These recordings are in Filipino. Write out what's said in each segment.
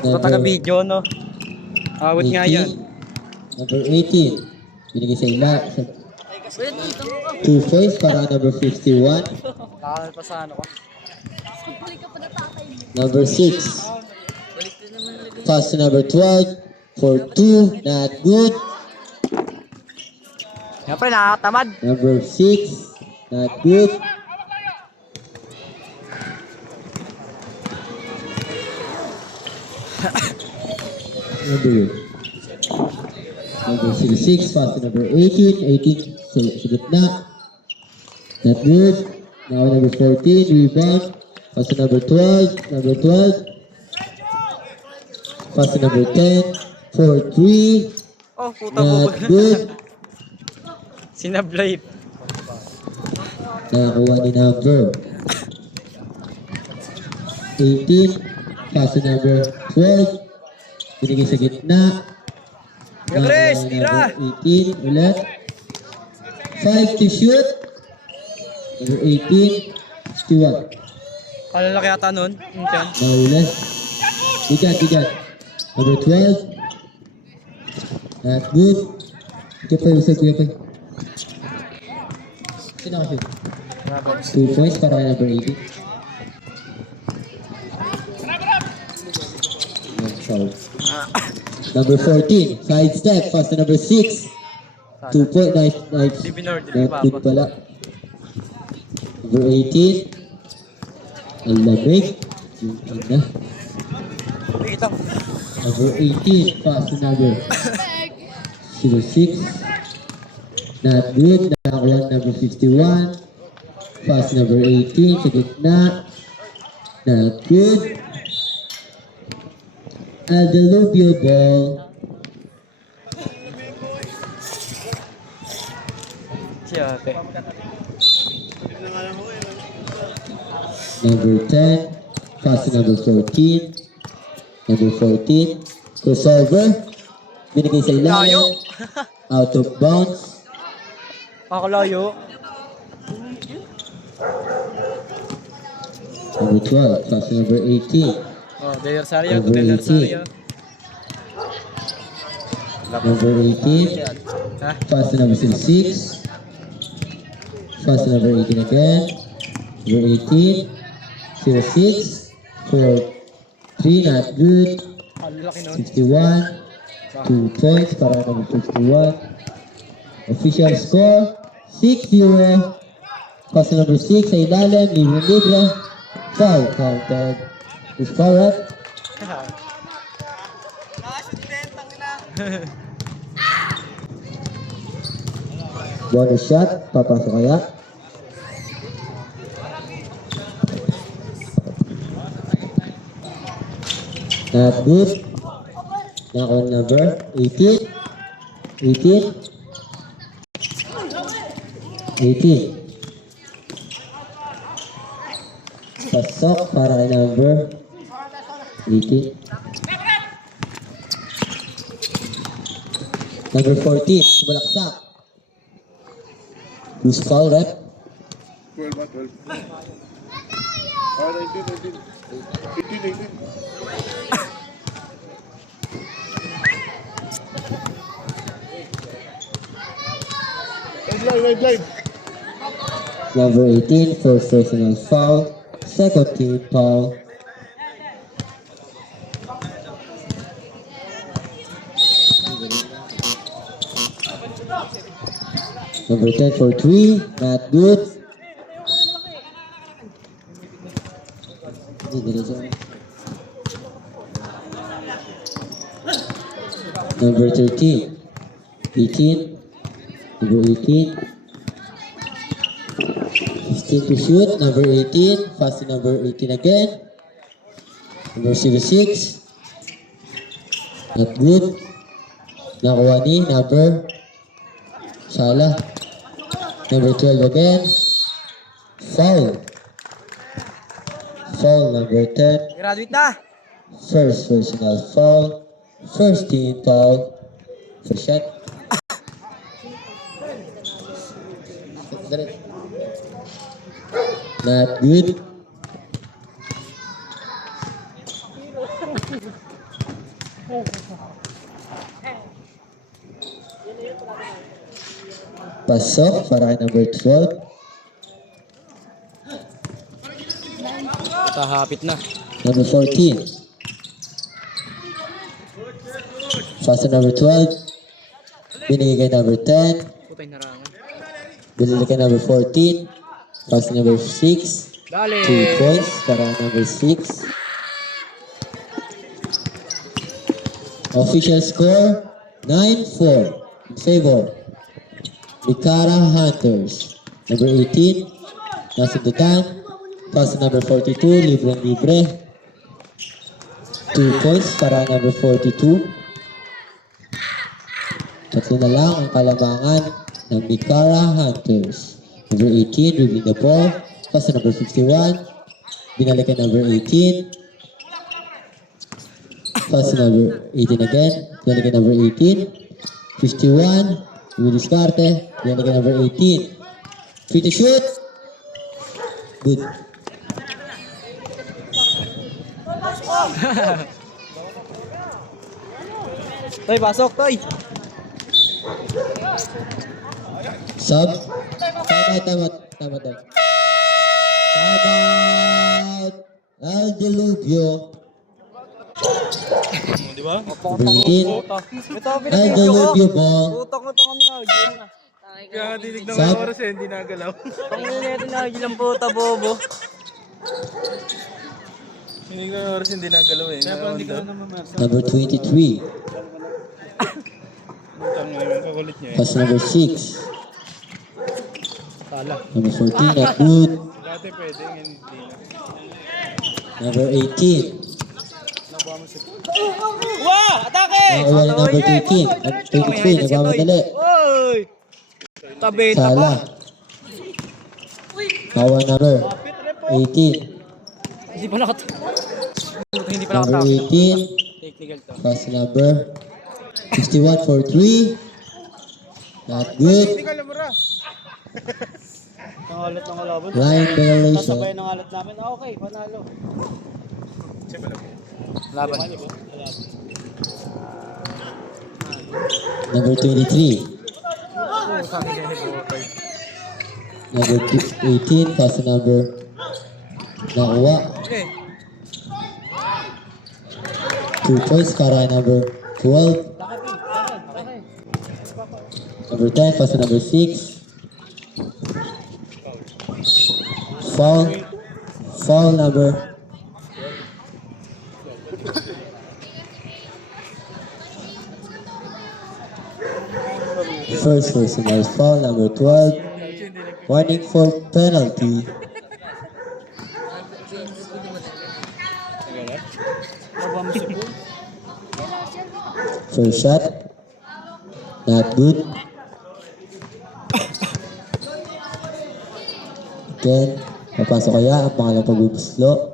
Ito taga-video, no? Awit nga yan. Number 18. Binigay sa ila. 2 points para number 51. Kakal pa sa ano ko. Number 6. Pass to number 12. For 2. Not good. Siyempre, nakakatamad. Number 6. Not good. Number 6, pass to number 18. 18 sa gitna. Not good. Now number 14, rebound. Pass to number 12. Number 12. Pass to number 10. 4-3. Oh, puta Not mo. good. Sinablay. Nakakuha ni number 18. Pass to number 12. Binigay sa gitna. Chris, tira! 18 ulit. 5 to shoot. Number 18. 61. Kalalaki ata nun. Yan. Naulit. Bigat. Number 12. Not good. Kupay, usap kupay. Sino ako shoot? 2 points para kay number 18. Foul. Number 14, side step, pass to number 6. 2 point, nice. Di binor, di Not good baba. pala. Number 18. Ang lamig. Yung ina. Wait lang. Number 18, pass to number 06. Not good. Nakakuha number 51. Pass number 18 sa gitna. Not good. Aldelubio ball. Siyate. Number 10. Pass to number 14. Number 14. Crossover. Binigay sa Layo. ilalim. Out of bounds. Kakalayo. Number 12. Pass to number 18. Oh, Del Rosario. Number Del Rosario. Number 18. Ha? Pass to number 6. Pass to number 18 again. Number 18. 06. 4-3. Not good. Ang laki nun. 61. 2 points para number 61. Official score 6-0. Pass to number 6 sa ilalim. Libre. Foul counted. Is correct. Bonus shot. Papasok kaya. Not good. Nakakuha number 18. 18. 18. Pasok para kay number 18. Number 14, Sumalaksak. Who's foul, rep? 12 ba? 12. Ah, 19. 18. Live. Number 18, first personal foul. Second team foul. Number 10 for 3, not good. Number 13, 18, number 18, 15 to shoot, number 18, pass to number 18 again, number 06, not good. Nakuha ni number Sala. Number 12 again. Foul. Foul number 10. Graduate na. First personal foul. First team foul. First shot. Not good. Pasok para kay number 12. Kahapit na. Number 14. Pass to number 12. Binigay kay number 10. Putay narangan. Binigay kay number 14. Pass to number 6. Dali! 2 points para kay number 6. Official score, 9-4 in favor. Mikara Hunters. Number 18, nasa Dutan. Pass to number 42, libre-libre. 2 points para number 42. Tatlo na lang ang kalamangan ng Mikara Hunters. Number 18, dribbling the ball. Pass to number 51. Binalik kay number 18. Pass to number 18 again. Binalik kay number 18. 51. Diskarte. Binalik kay number 18. Free to shoot. Good. Toy, pasok, Toy! Sub. Tama. Timeout. El Deluvio. Di ba? Number 18. Ito, El Deluvio ball. Putok kami na. Kaya dinig na Sub. oras hindi nagalaw. Panginoon nito na ilang puta, bobo. Hindi na oras hindi nagalaw eh. Kaya hindi ka naman Number 23. kakulit niya eh. Pass number 6. Tala. Number 14. Not good. Dati pwede, hindi na. Number 18. Wow! Atake! Nakawala number 23. Nagmamadali. Oy! Tabi na pa. Sala. Nakawala number 18. Hindi pa nakat... Hindi pa Number nakatak. 18. Technical to. Pass number 61 for 3. Not good. Nangalat ng kalaban. Line violation. Sabay ng alat namin. Okay, panalo. Laban. Number 23. Number 18. Pass number. Nakuha. Okay. 2 points para number 12. Number 10. Pass number 6. Foul number. First personal foul number 12. Warning for penalty. First shot. Not good. Again, papasok kaya ang pangalang pagbubuslo.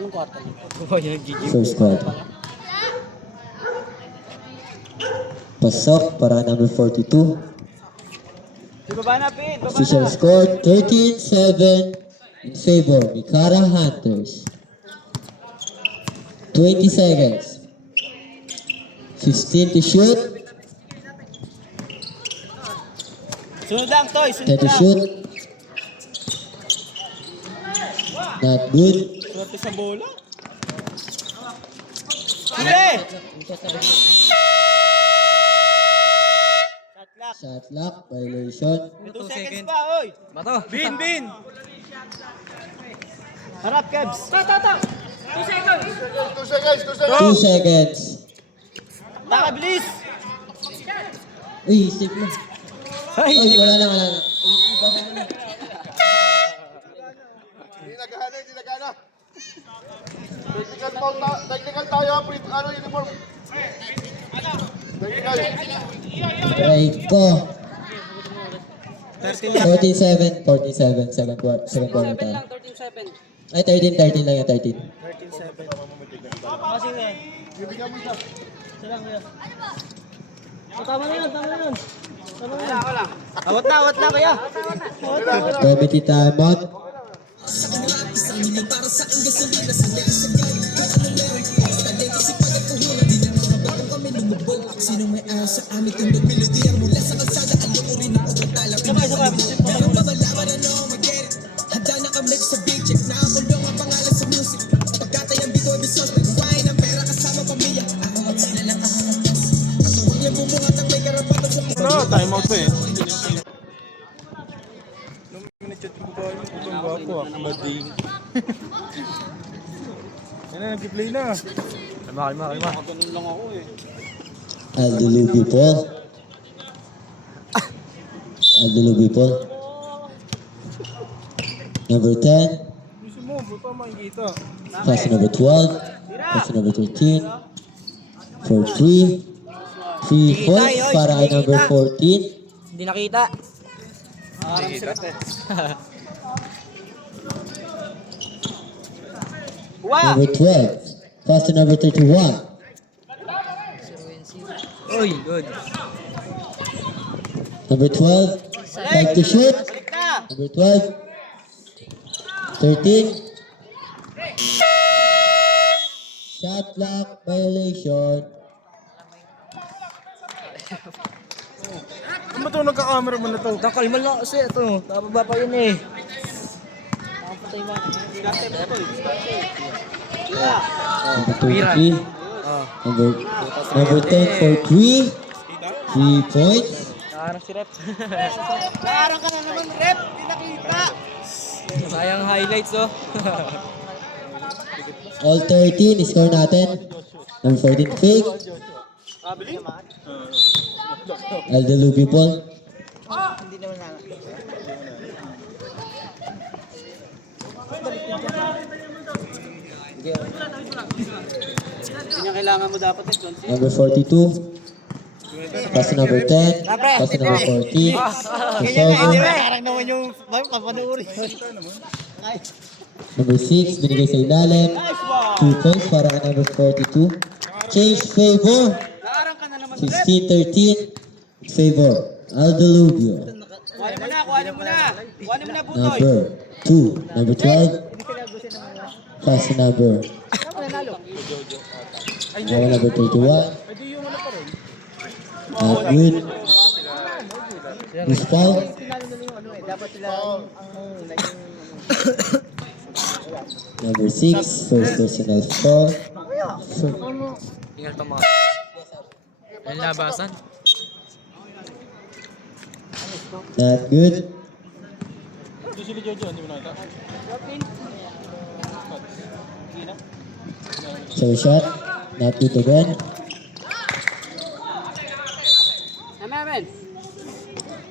Anong kwarta niyo? First quarter. Pasok para number 42. Baba na, Pete! Baba Official score 13-7 in favor Mikara Hunters. 20 seconds. 15 to shoot. Sunod lang, Toy! 10 to shoot. Not good. Swerte sa bola. Sige! Shot clock violation. 2 seconds pa, oy! Bato! Bin! Harap, Kebs! Ta! 2 seconds! 2 seconds. 2 seconds. Taka, bilis! Uy, safe mo. Ay! Uy, wala na. Hindi nagana. Technical tayo, uniform. Technical. Right ko. 14-7. Second quarter tayo. 13-7. Ay, 13 lang yan, 13. 13-7. Sige. Bibigyan mo isa. Silang kuya. Tama na yun. Ako lang. Awat na, kuya. Committee timeout. Ano, time out pa eh. Nung minachat ko ba yun, ibang gwapo ah, bading. Yan na, nag-play na. Kalma. Ganun lang ako eh. Aldulubi Paul. Aldulubi Paul. Number 10. Gusto mo, buta makikita. Pass number 12. Pass number 13. For 3. 3 points para kay number 14. Hindi nakita. Parang sirat eh. Wow! Number 12. Pass to number 31. Uy, good. Number 12. Like to shoot. Balik na! Number 12. 13. Shot clock violation. Ano ba ito, nagka-camera mo na ito? Kalma lang kasi ito. Nakababa pa yun eh. Nakapatay ba? Number 23. Number 10 for 3. 3 points. Nakaharap si Rep. Nakaharap ka na naman, Rep. Hindi nakita. Sayang highlights oh. All 13. Score natin. Number 14 fake. Aldulu people. Hindi naman na. Hindi niya kailangan mo dapat eh. Number 42. Pass to number 10. Pass to number 14. Parang naman yung papanuuri. Number 6. Binigay sa ilalim. 2 points para kay number 42. Change favor. Nakaharap ka na naman, 16-13. Favor. Aldalubio. Kuhanin mo na. Butoy. Number 2. Number 12. Pass to number. Number 31. Good. Loose foul. Number 6. First personal foul. Tingnan ito mga. Ang labasan. Not good. Ito sila Jojo, hindi mo nakita. So shot. Not good again. Amen.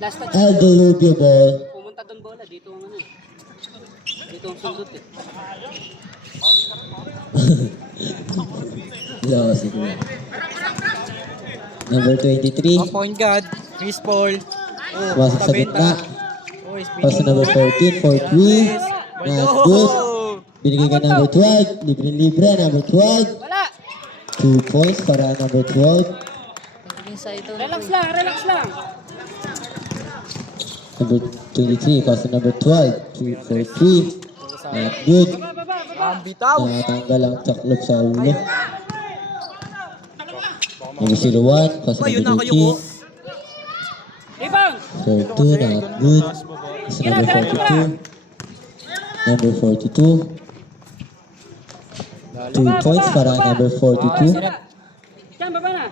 Last touch. Aldalubio ball. Pumunta doon bola. Dito ang ano. Dito ang sundot eh. Lawa siguro. Number 23. Point guard. Chris Paul. Masok sa gitna. Pass to number 14 for 3. Not good. Binigay ka number 12. Libre-libre. Number 12. Wala. 2 points para number 12. Relax lang. Number 23. Pass to number 12. 2 for 3. Not good. Ang bitaw. Nakatanggal ang taklop sa ulo. Number 01. Pass to number 18. Rebound. For 2. Not good. Pass to number 42. Number 42. 2 points para number 42. Diyan, baba na.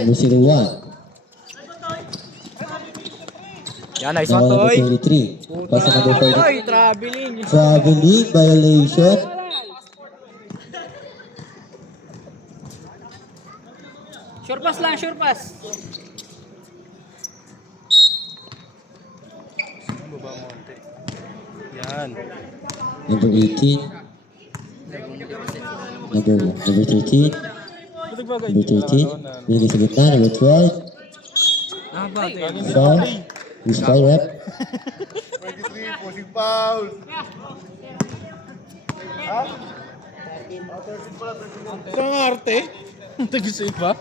Number 01. Yan, nice Now one, number Toy. 23. Pass to number 40. Toy, traveling. Traveling violation. Sure pass lang, sure pass. Baba mo konti. Yan. Number 18. Number 13. Ba't nagbagay? Number 13. Binigay sa gitna. Number 12. Foul. Use foul rep. 23, pushing foul. Ang arte. Tag-save ba?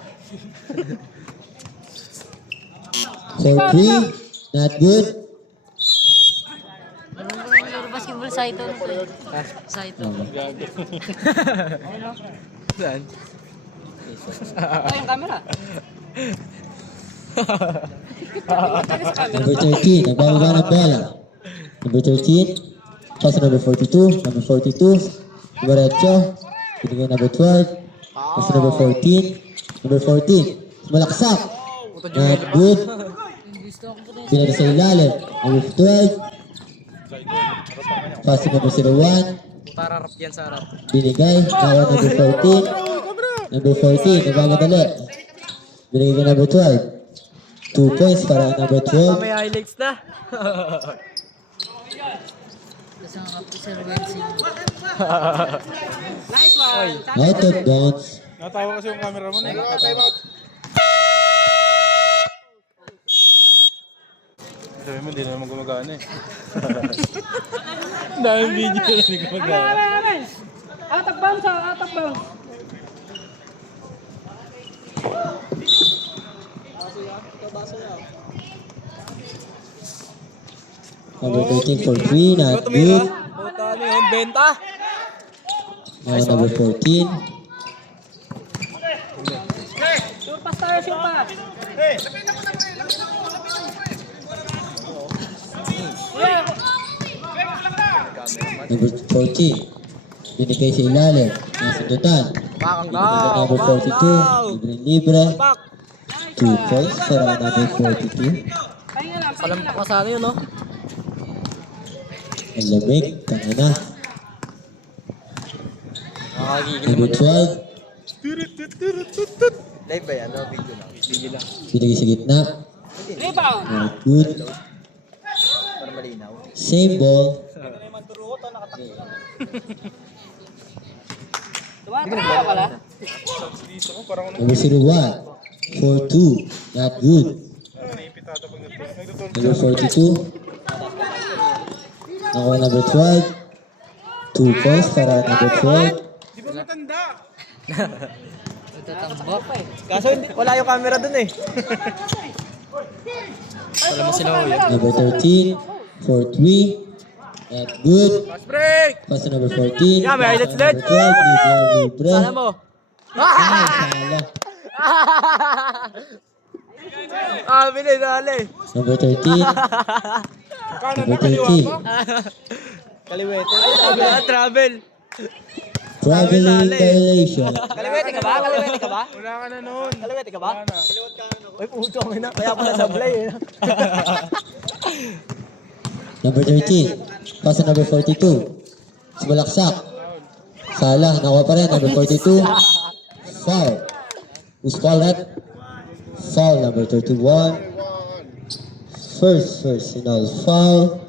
For 3. Not good. Basketball sa ito. Sa ito. Gago. Saan? yung camera. Number 13, nagbababa ng bola. Number 13, pass to number 42. Number 42, diretso. Binigay number 12. Pass to number 14. Number 14, malaksak. Not good. Pinali sa ilalim. Number 12. Pass to number 01. Pararap yan sa harap. Binigay. Nawa number 14. Number 14, nagmamadali. Binigay ka number 12. 2 points para number 12. May highlights na. Isang kapo sa Rubensi. Nice one. Out of bounds. Natawa kasi yung camera mo na. Sabi mo, di na naman gumagana eh. Dahil video na hindi gumagana. Out of bounds, out of bounds. Number 13 for 3, not good. Puta ano yun, benta. Now number 14. Superstar, super. Number 14. Binigay sa ilalim. Nasundutan. Bakang Binigay ka number 42. Libre. 2 points para number 42. Palampak pa sana yun, no? Ang lamig. Tanga na. Nakakagigil Number naman. 12. Live ba yan? No, video lang. Video lang. Binigay sa gitna. Rebound! Not good. Para malinaw. Same ball. Tumatara pala. Number 01. 4-2. Not good. Number 42. Nakuha number 12. 2 points para number 12. Di ba matanda? Nagtatambak. Kaso wala yung camera dun eh. Wala mo sila yun. Number 13. 4-3. Not good. Fast break! Pass to number 14. Yeah, may highlights Pass to number 12. Libre. Sana mo. Ay, sala. Bili, dali. Number 13. Number 13. Kaliwete. Travel. Traveling violation. Kaliwete ka ba? Kaliwete ka ba? Wala ka na noon. Kaliwete ka ba? Uy, puto ang ina. Kaya pala sablay eh. Number 13. Pass to number 42. Sumalaksak. Sala. Nakuha pa rin. Number 42. Foul. Who's foul that? Foul number 31. First personal foul.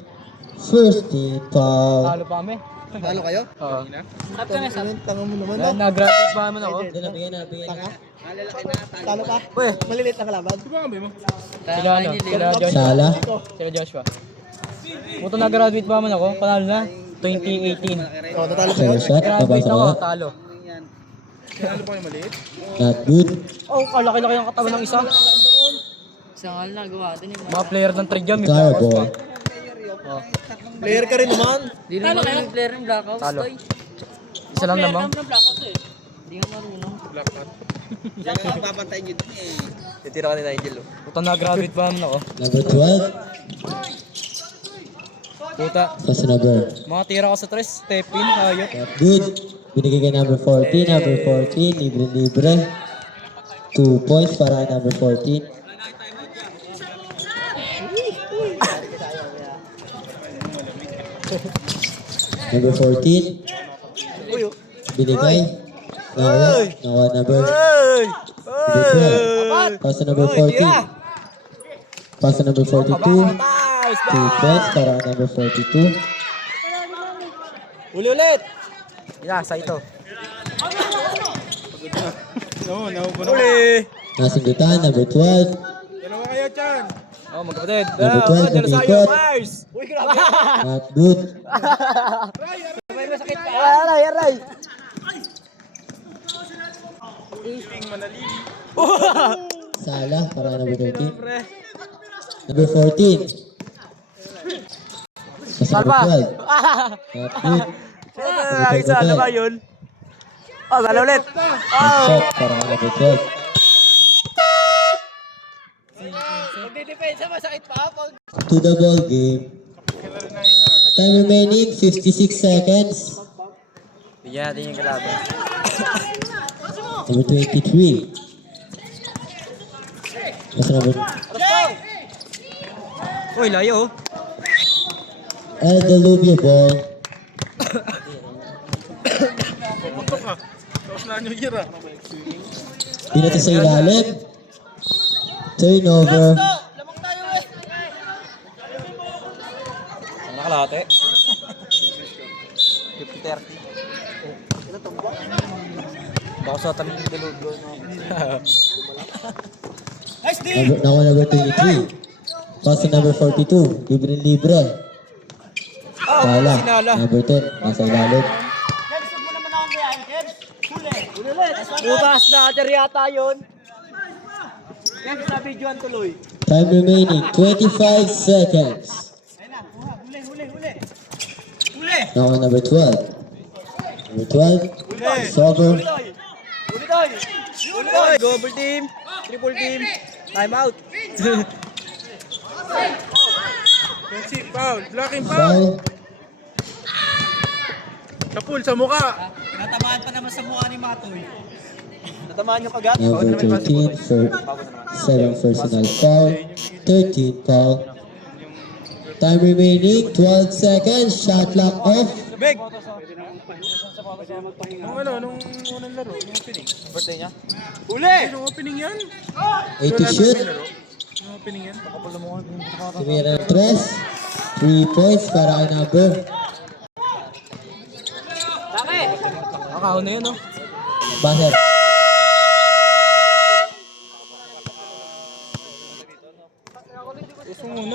First team foul. Talo pa kami. Talo kayo? Oo. Sab ka na, sab. Tanga mo naman. Nag-graduate pa naman ako. Nabigyan na. Talo ka? Uy, Maliliit na kalaban. Di ba kami mo? sila ano? Sila Joshua. Sala. Sila Joshua. Puto nag-graduate pa naman ako. Panalo na. 2018. Oh, natalo Sala shot. Graduate Papasa ako, ka. talo. Kinalo pa kayo maliit? Not good. Oh, kalaki-laki ang katawan ng isa. Isang hal na gawa din yung Mga player ng Trigyam. Clear ball. Player ka rin naman. Di naman yung player ng Blackouts, Talo. Toy. Isa lang naman. Di nga marunong. Black hat. Titira ka ni Nigel. Puto nag-graduate pa naman ako. Number 12. Puta. Pass to number. Mga tira ko sa tres. Step in. Hayop. Not good. Binigay kay number 14. Number 14. Libre-libre. 2 points para number 14. Number 14. Binigay. Nawa number. Number 12. Pass to number 14. Pass to number 42. 2 points para number 42. Uli-ulit. Sa ito. Oo, naupo na. Uli. Nasundutan, number 12. Dalawa kayo dyan. Oh, magkapatid. Number 12, Dala sa'yo, umikot. Mars. Not good. May masakit ka. Aray, aray. Sala para number 13. Number 14. Pass to number Salva. 12. Not good. Isa, ano ba yun? Oh, bala ulit. Shot para kay number 12. Magdidepensa, masakit pa pag... To the ball game. Time remaining 56 seconds. Bigyan natin yung kalaban. Number 23. Nasa number Uy, layo. Deluvio ball. Tapos na nyo gira. Pinati sa ilalim. Turnover. Lamang tayo eh. Ang nakalate. 50-30. Baka sa talim ng deludo. Number 23. Pass to number 42. Libre. Kala. Number 10. Nasa ilalim. Butas na, yata yun. Yan, sa videoan tuloy. Time remaining 25 seconds. Now on number 12. Number 12. Sober. Double team, triple team, time out. Fancy, foul. Blocking foul. Foul. Sa pool, sa mukha. Natamaan pa naman sa mukha ni Matoy. Natamaan yung kagat. Number 13 for 7 personal foul. 13 foul. Time remaining 12 seconds. Shot clock off. Big! Nung unang laro, nung opening. Birthday niya? Uli! Nung opening yan. 8 to shoot. Nung opening yan. Tumira ng 3 points para kay number. Nakahon na yun, no? Basher. Gusto muna.